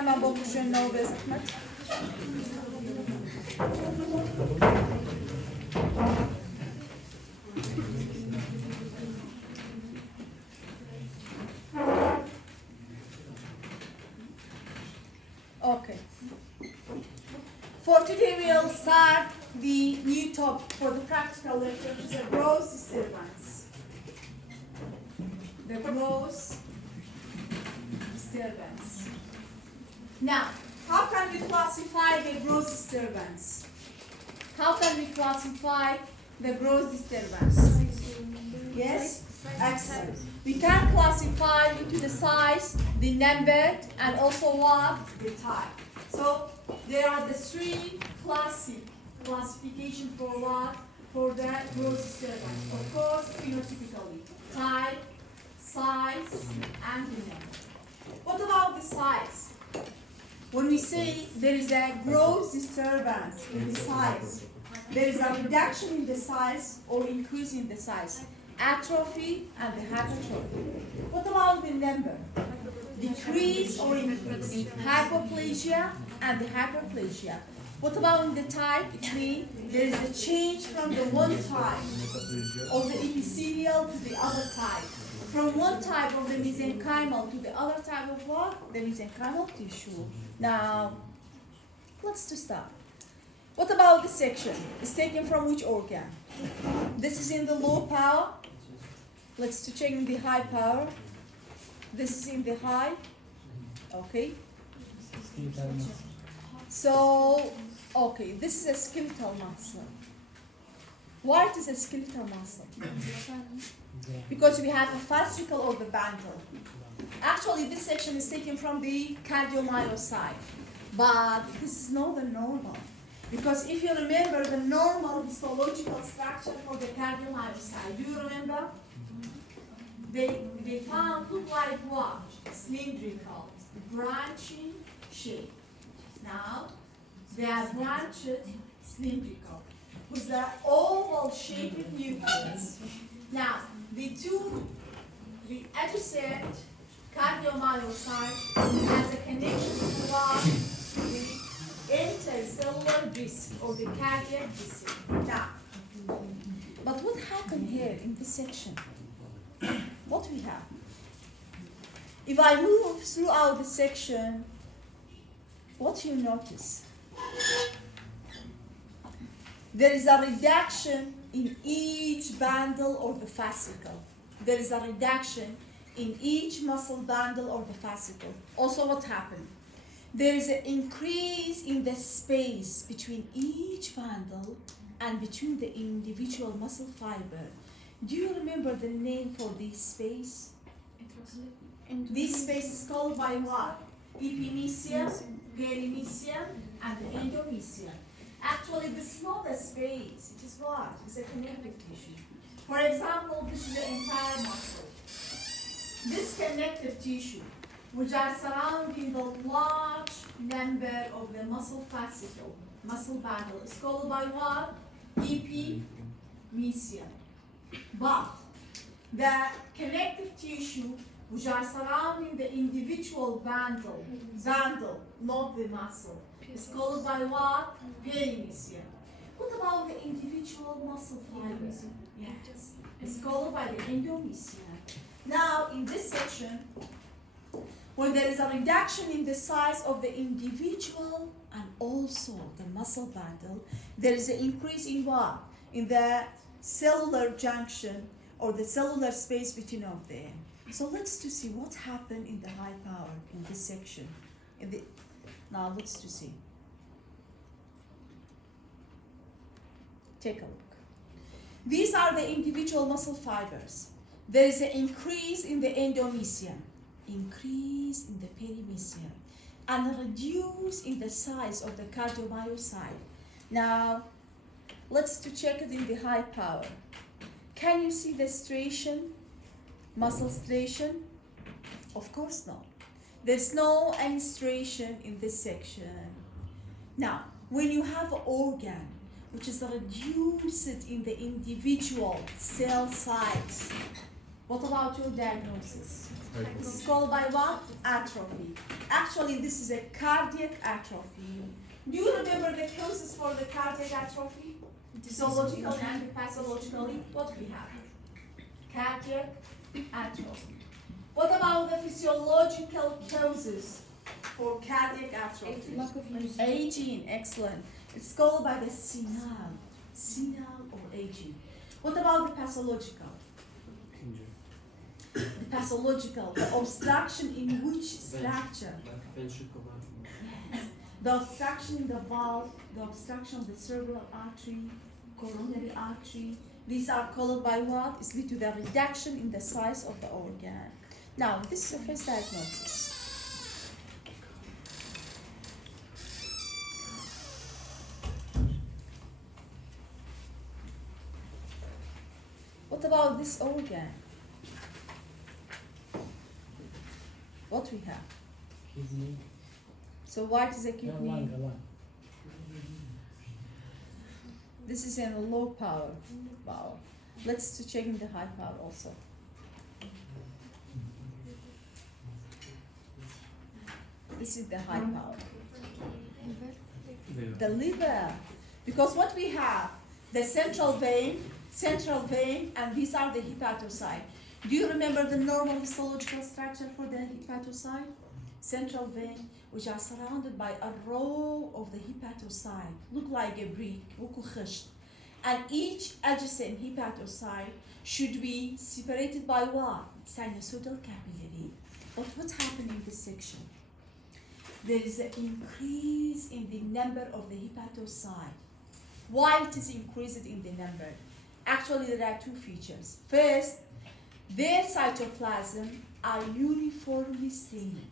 بفرمایید با پوشش نو به زحمت. Okay. For today we'll start the new topic for the practical lecture, which is the gross disturbance. The gross disturbance. Now, how can we classify the gross disturbance? How can we classify the gross disturbance? Yes? Excellent. We can classify into the size, the number, and also what? The type. So, there are the three classification for what? For the gross disturbance. Of course, phenotypically. Type, size, and the number. What about the size? When we say there is a gross disturbance in the size, there is a reduction in the size or increase in the size. Atrophy and the hypertrophy. What about the number? Decrease or increase. Hypoplasia and the hyperplasia. What about the type? It means there is a change from the one type of the epithelial to the other type. From one type of the mesenchymal to the other type of what? The mesenchymal tissue. Now, let's start. What about the section? It's taken from which organ? This is in the low power. Let's check in the high power. This is in the high. Okay. So, okay, this is a skeletal muscle. Why it is a skeletal muscle? Because we have a fascicle or the bundle. Actually, this section is taken from the cardiomyocyte, but this is not the normal. Because if you remember the normal histological structure for the cardiomyocyte, do you remember? They found look like what? Cylindrical, branching shape. Now, they are branched cylindrical with the oval-shaped nucleus. Now, the adjacent cardiomyocyte has a connection to what? The intercellular disk or the cardiac disk. Now, but what happened here in this section? What we have? If I move throughout the section, what you notice? There is a reduction in each bundle or the fascicle. There is a reduction in each muscle bundle or the fascicle. Also, what happened? There is an increase in the space between each bundle and between the individual muscle fiber. Do you remember the name for this space? This space is called by what? Epimysium, perimysium, and endomysium. Actually, this is not a space. It is what? It's a connective tissue. For example, this is the entire muscle. This connective tissue, which are surrounding the large number of the muscle fascicle, muscle bundle, is called by what? Epimysium. But the connective tissue, which are surrounding the individual bundle, not the muscle, is called by what? Perimysium. What about the individual muscle fibers? Yes, it's called by the endomysium. Now, in this section, when there is a reduction in the size of the individual and also the muscle bundle, there is an increase in what? In the cellular junction or the cellular space between of them. So let's to see what happened in the high power in this section. Now let's to see. Take a look. These are the individual muscle fibers. There is an increase in the endomysium, increase in the perimysium, and a reduce in the size of the cardiomyocyte. Now, let's to check it in the high power. Can you see the striation, muscle striation? Of course not. There's no any striation in this section. Now, when you have an organ which is reduced in the individual cell size, What about your diagnosis? It's called by what? Atrophy. Actually, this is a cardiac atrophy. Do you remember the causes for the cardiac atrophy? Physiological and pathologically, what we have? Cardiac atrophy. What about the physiological causes for cardiac atrophy? Aging, excellent. It's called by the senile or aging. What about the pathological? The pathological, the obstruction in which structure? Yes. The obstruction in the valve, the obstruction of the cerebral artery, coronary artery. These are called by what? It's due to the reduction in the size of the organ. Now, this is the first diagnosis. What about this organ? What we have? Kidney. So what is a kidney? Lung. This is in a low power. Wow. Let's check in the high power also. This is the high power. The liver. Because what we have, the central vein, and these are the hepatocyte. Do you remember the normal histological structure for the hepatocyte? Central vein, which are surrounded by a row of the hepatocyte, look like a brick, and each adjacent hepatocyte should be separated by what? Sinusoidal capillary. But what's happening in this section? There is an increase in the number of the hepatocyte. Why it is increased in the number? Actually, there are two features. First, their cytoplasm are uniformly stained.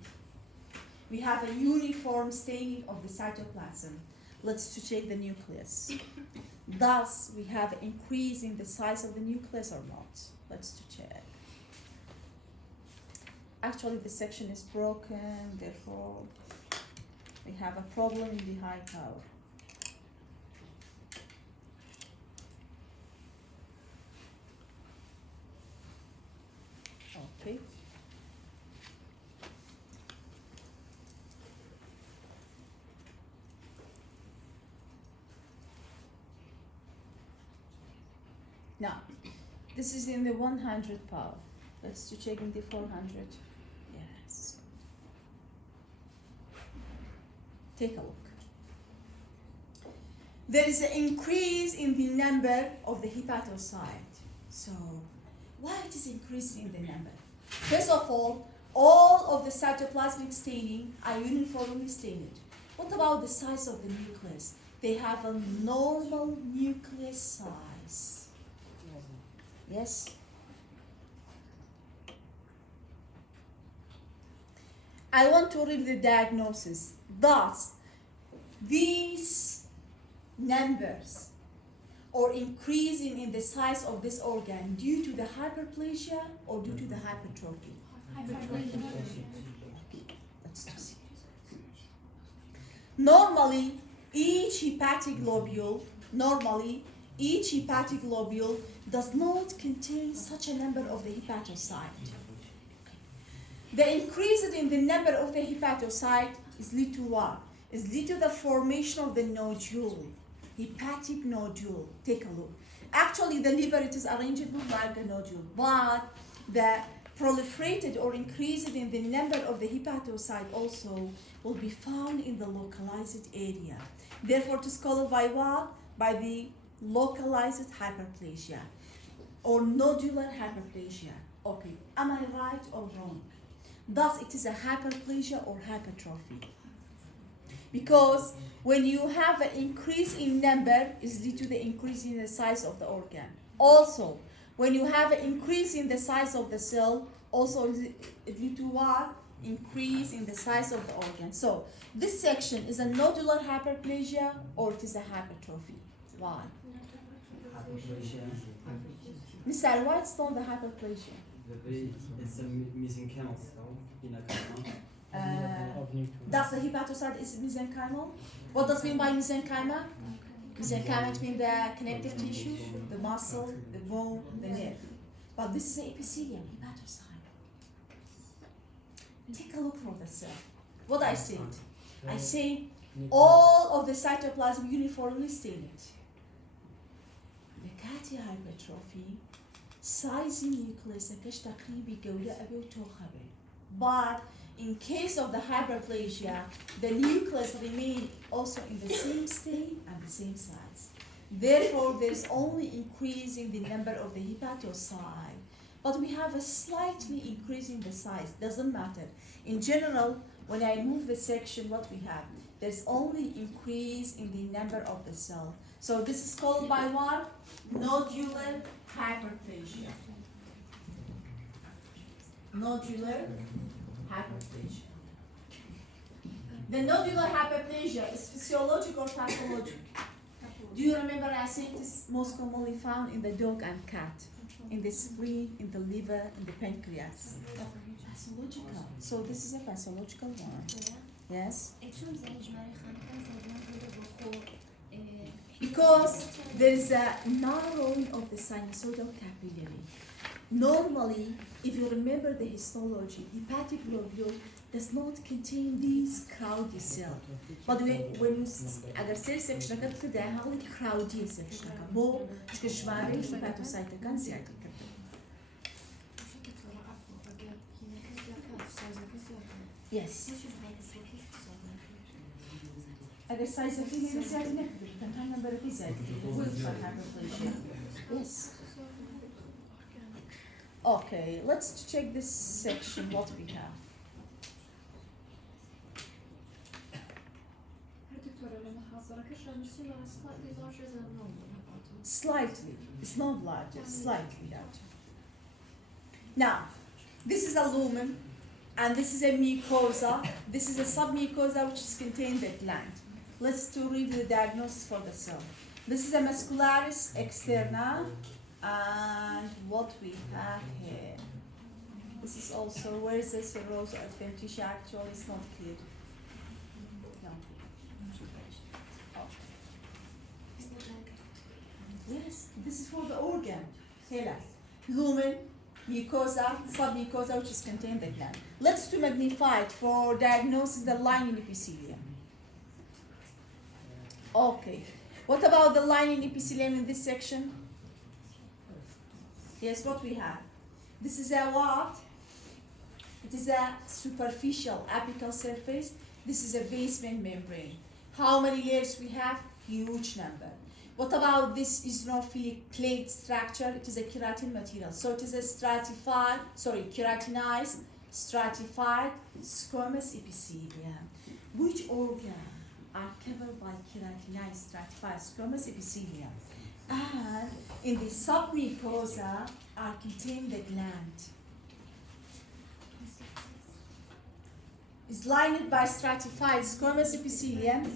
We have a uniform staining of the cytoplasm. Let's check the nucleus. Thus, we have an increase in the size of the nucleus or not. Let's check. Actually, the section is broken, therefore, we have a problem in the high power. Okay. Now, this is in the 100 power. Let's check in the 400. Yes. Take a look. There is an increase in the number of the hepatocyte. So, why it is increasing in the number? First of all of the cytoplasmic staining are uniformly stained. What about the size of the nucleus? They have a normal nucleus size. Yes? I want to read the diagnosis. Thus, these numbers or increasing in the size of this organ due to the hyperplasia or due to the hypertrophy? Let's see. Normally, each hepatic globule does not contain such a number of the hepatocyte. The increase in the number of the hepatocyte is lead to what? Is lead to the formation of the nodule, hepatic nodule. Take a look. Actually, the liver, it is arranged like a nodule, but the proliferated or increased in the number of the hepatocyte also will be found in the localized area. Therefore, it is called by what? By the localized hyperplasia or nodular hyperplasia. Okay, am I right or wrong? Thus, it is a hyperplasia or hypertrophy. Because when you have an increase in number, is due to the increase in the size of the organ. Also, when you have an increase in the size of the cell, also is due to what? Increase in the size of the organ. So, this section is a nodular hyperplasia or it is a hypertrophy. Why? Mr. Whitestone, the hyperplasia. It's a mesenchymal cell in a canal. Does the hepatocyte is mesenchymal? What does mean by mesenchyma? Mesenchyma means the connective tissue, the muscle, the bone, the nerve. But this is the epithelium, hepatocyte. Take a look for the cell. What I said. I say all of the cytoplasm uniformly stained. لكاتي hypertrophy size nucleus كش تقريبي جودة أبي وتوخبي. But in case of the hyperplasia, the nucleus remain also in the same state and the same size. Therefore, there's only increase in the number of the hepatocyte, but we have a slightly increase in the size. Doesn't matter. In general, when I move the section, what we have? There's only increase in the number of the cell. So this is called by what? Nodular hyperplasia. Nodular hyperplasia. The nodular hyperplasia is physiological or pathologic? Do you remember I said it is most commonly found in the dog and cat, in the spleen, in the liver, in the pancreas? Pathological. So this is a pathological one. Yes? Because there is a narrowing of the sinusoidal capillary. Normally, if you remember the histology, hepatic globule does not contain these crowded cells. But when you agar cell section ka tda hali crowded section ka bo shkashmari hepatocyte kan ziyada karta. Yes. Agar size of the ziyada نقدر كان number of ziyada hyperplasia. Yes. Okay, let's check this section what we have. Slightly larger than normal. Slightly. It's not larger, slightly larger. Now, this is a lumen, and this is a mucosa. This is a submucosa which is contained the gland. Let's to read the diagnosis for the cell. This is a muscularis externa, and what we have here. This is also, where is the cirrhosis adventitia? Actually, it's not clear. No. Yes, this is for the organ. Hela. Lumen, mucosa, submucosa, which is contained the gland. Let's to magnify it for diagnosis the lining epithelium. Okay. What about the lining epithelium in this section? Yes, what we have? This is a what? It is a superficial apical surface. This is a basement membrane. How many layers we have? Huge number. What about this eosinophilic plate structure? It is a keratin material. So it is a keratinized, stratified squamous epithelium. Which organ are covered by keratinized, stratified squamous epithelium? And in the submucosa are contained the gland. Is lined by stratified squamous epithelium.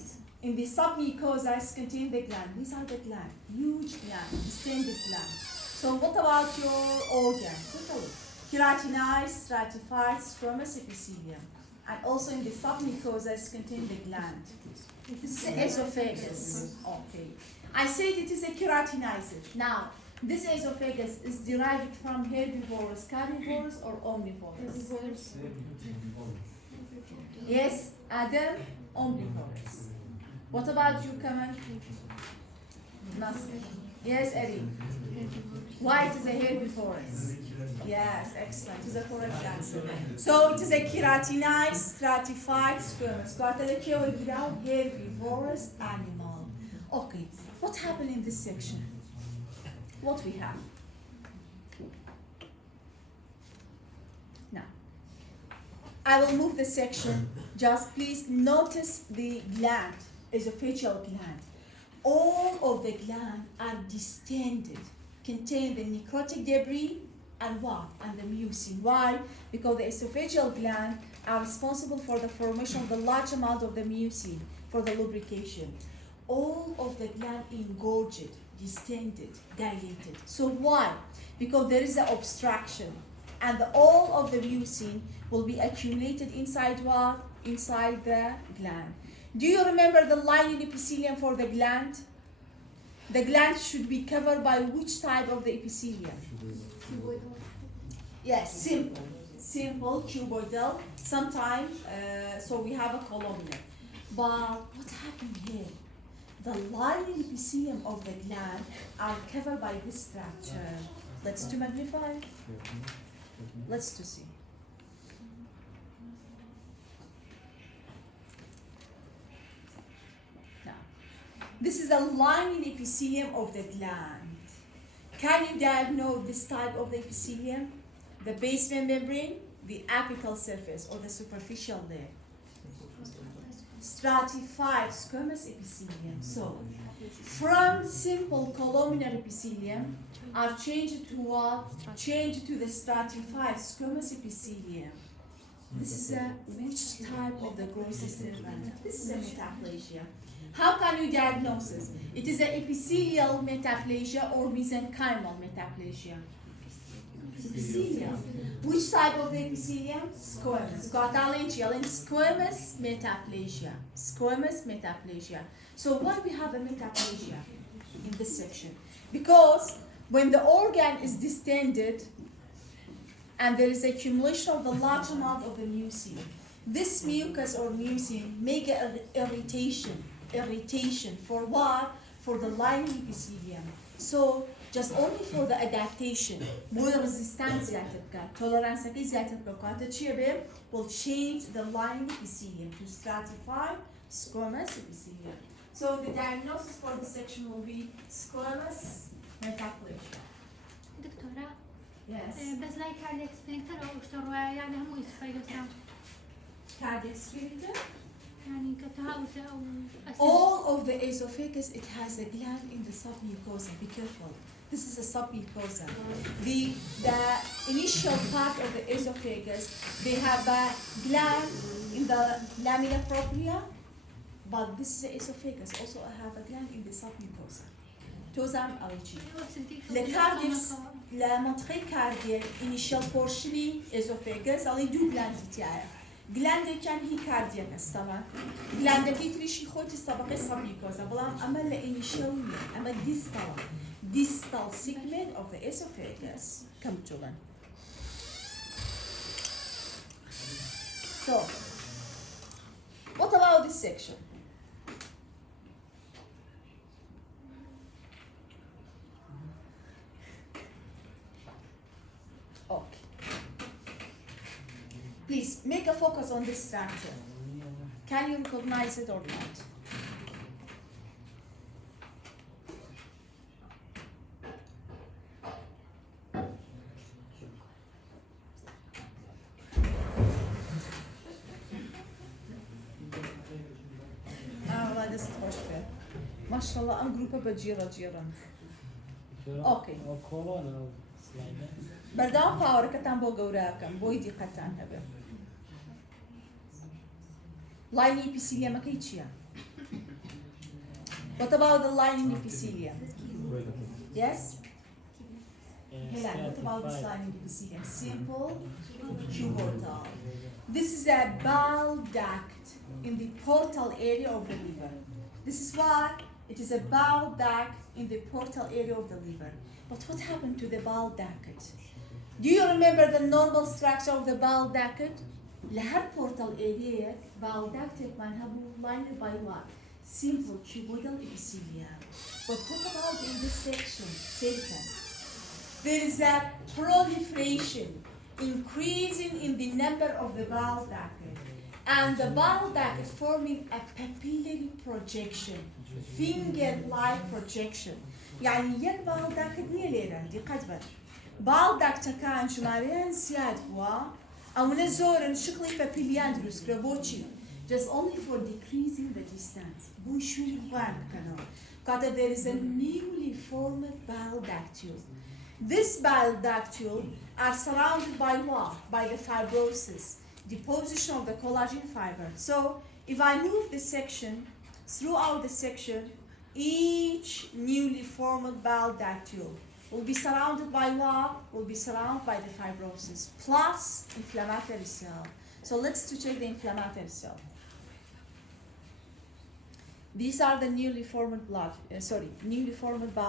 In the submucosa is contained the gland. These are the gland, huge gland, distended gland. So what about your organ? Take a look. Keratinized, stratified squamous epithelium. And also in the submucosa is contained the gland. This is the esophagus. Okay. I said it is a keratinizer. Now, this esophagus is derived from herbivorous, carnivorous, or omnivorous? Yes, Adam, omnivorous. What about you, Kamal? Nothing. Yes, Eddie. Why it is a herbivorous? Yes, excellent. It is a correct answer. So it is a keratinized, stratified squamous. Herbivorous animal. Okay. What happened in this section? What we have? Now, I will move the section. Just please notice the gland, esophageal gland. All of the glands are distended, contain the necrotic debris and what? And the mucin. Why? Because the esophageal gland are responsible for the formation of the large amount of the mucin for the lubrication. All of the gland engorged, distended, dilated. So why? Because there is an obstruction, and all of the mucin will be accumulated inside what? Inside the gland. Do you remember the lining epithelium for the gland? The gland should be covered by which type of the epithelium? Yes, simple cuboidal. Sometimes, so we have a columnar. But what happened here? The lining epithelium of the gland are covered by this structure. Let's to magnify. Let's to see. Now, this is the lining epithelium of the gland. Can you diagnose this type of the epithelium? The basement membrane, the apical surface, or the superficial layer? Stratified squamous epithelium. So, from simple columnar epithelium, I've changed it to what? Changed to the stratified squamous epithelium. This is which type of the gross disturbance? This is a metaplasia. How can you diagnose this? It is an epithelial metaplasia or mesenchymal metaplasia. Epithelial. Which type of the epithelium? Squamous. Got squamous metaplasia. Squamous metaplasia. So why we have a metaplasia in this section? Because when the organ is distended and there is accumulation of the large amount of the mucin, this mucus or mucin make an irritation for what? For the lining epithelium. So just only for the adaptation, more resistance tolerance will change the lining epithelium to stratified squamous epithelium. So the diagnosis for this section will be squamous metaplasia. دكتورة Yes. بس لا كارdiac sphincter أو اشتروا يعني هم يسفيدوا Cardiac sphincter. يعني كتهاوت أو All of the esophagus, it has a gland in the submucosa. Be careful. This is a submucosa. The initial part of the esophagus, they have a gland in the lamina propria, but this is the esophagus. Also, I have a gland in the submucosa. توزع أوجي. La منطقة cardiac initial portion esophagus, ali دو gland تاعه. gland كان هي cardiac استمر. gland كيتريش يخوت السبقة submucosa. بلام أما لا initial أما distal segment of the esophagus. Come to learn. So, what about this section? Okay. Please make a focus on this structure. Can you recognize it or not? ما شاء الله ام جروبا بجيرة جيران. اوكي. بردام باور كتان بو غوراكم بو يدي قتان هبه. Lining epithelium akaichia. What about the lining epithelium? Yes? Helen, what about this lining epithelium? Simple, cuboidal. This is a bile duct in the portal area of the liver. This is why it is a bile duct in the portal area of the liver. But what happened to the bile duct? Do you remember the normal structure of the bile duct? لهر portal area bile duct manها lined by what? Simple cuboidal epithelium. But what about in this section? Second, there is a proliferation, increasing in the number of the bile duct. And the bile duct is forming a papillary projection, finger-like projection. يعني يك bile duct نيليرا دي قدبر. bile duct كان شمارين سياد هو أو نزور شكلي papillian دروس كربوتشي. Just only for decreasing the distance. بو شو يقوان كانوا. Because there is a newly formed bile ductule. This bile ductule are surrounded by what? By the fibrosis. Deposition of the collagen fiber. So if I move the section, throughout the section, each newly formed bile ductule will be surrounded by what? Will be surrounded by the fibrosis plus inflammatory cell. So let's to check the inflammatory cell. These are the newly formed bile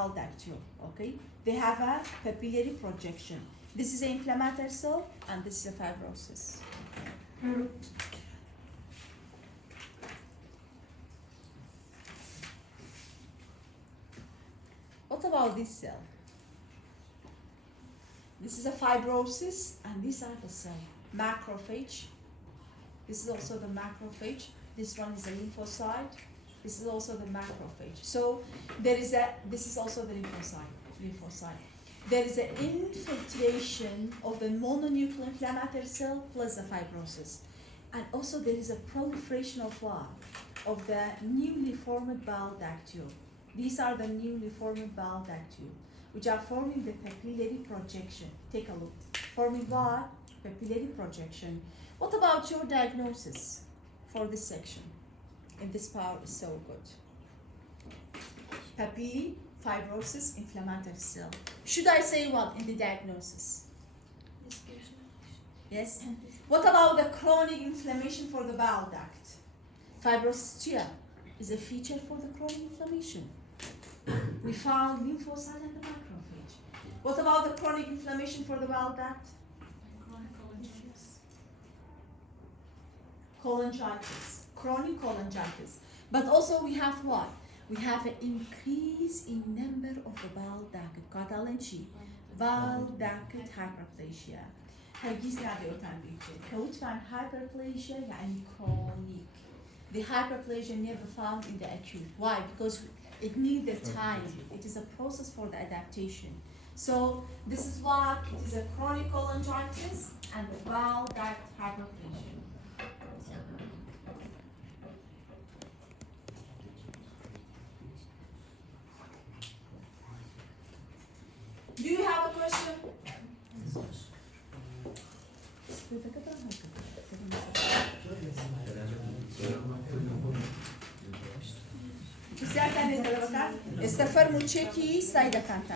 ductule, okay? They have a papillary projection. This is an inflammatory cell, and this is a fibrosis. What about this cell? This is a fibrosis, and these are the cell. Macrophage. This is also the macrophage. This one is a lymphocyte. This is also the macrophage. So this is also the lymphocyte. There is an infiltration of the mononuclear inflammatory cell plus the fibrosis. And also there is a proliferation of what? Of the newly formed bile ductule. These are the newly formed bile ductule, which are forming the papillary projection. Take a look. Forming what? Papillary projection. What about your diagnosis for this section? And this part is so good. Papillae, fibrosis, inflammatory cell. Should I say what in the diagnosis? Yes. What about the chronic inflammation for the bile duct? Fibrosing is a feature for the chronic inflammation. We found lymphocyte and the macrophage. What about the chronic inflammation for the bile duct? Cholangitis, chronic cholangitis. But also we have what? We have an increase in number of the bile duct. Pathology, bile duct hyperplasia. هرگز ندارتن بیچه. كوتفان hyperplasia يعني chronic. The hyperplasia never found in the acute. Why? Because it needs the time. It is a process for the adaptation. So this is what it is, a chronic cholangitis and the bile duct hyperplasia. Do you have a question? استفرموا تشيكي سلايدة كانت